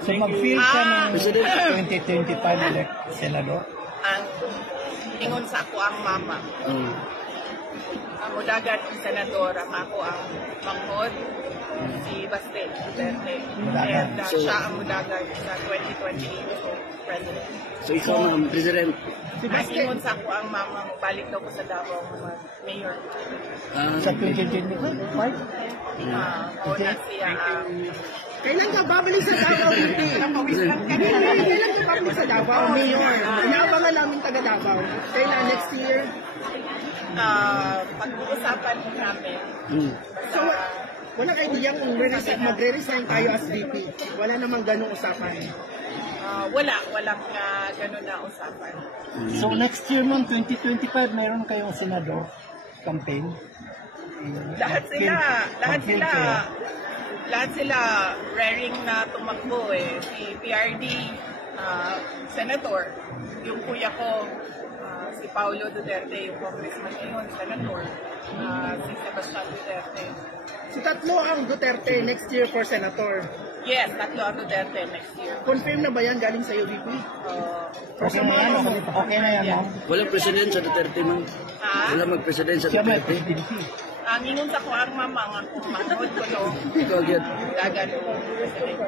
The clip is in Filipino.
So mag-field ka ng President. 2025 elect senador? Ang ingon sa ako ang mama. Ang mudagan ang senador, ang ako ang manghod, si Baste Duterte. And siya ang mudagan sa 2028 president. So ikaw ma'am, President. Ang ingon sa ako ang mama, balik daw ko sa Davao mayor. Sa 2025? Una siya Kailan ka babalik sa Davao, Bibi? Kailan ka babalik sa Davao, Mayor? Inaabangan namin taga Davao. Kailan next year? pag-uusapan namin. So, wala kayo diyang magre-resign tayo as VP. Wala namang ganong usapan. Walang ganun na usapan. So next year noon, 2025, mayroon kayong senador campaign? Lahat sila raring na tumakbo eh. Si PRD, senator, yung kuya ko, si Paulo Duterte, yung congressman ngayon, senator, si Sebastian Duterte. So tatlo ang Duterte next year for senator. Yes, tatlo ang Duterte next year. Confirm na ba yan galing sa'yo, VP? Okay na yan, okay na yan, ma'am. Walang president sa Duterte ma'am. Wala mag-president sa Siya may Duterte. presidency. Ang ingon sa ko ang mama, ang manghod ko no, Ikaw agad. dagan ko president.